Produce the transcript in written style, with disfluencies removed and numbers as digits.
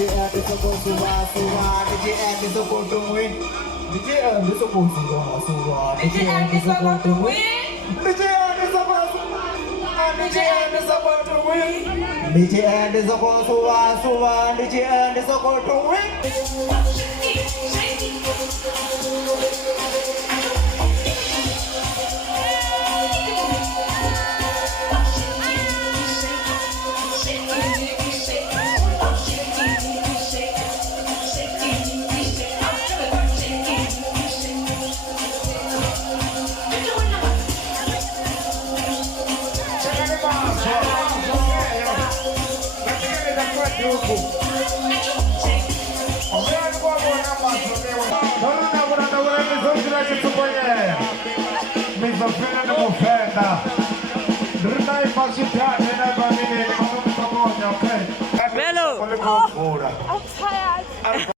DJ Ed is supposed to ride, DJ Ed is supposed to win. DJ Ed is supposed to ride, DJ Ed is supposed to win. DJ Ed is supposed to ride, DJ Ed is supposed to win. DJ Ed is supposed to ride, DJ Ed is supposed to win. Mi soffrire di offerta, non faccio piacere, non va bene, non so come, ok? Bello! Con le paura. I'm tired.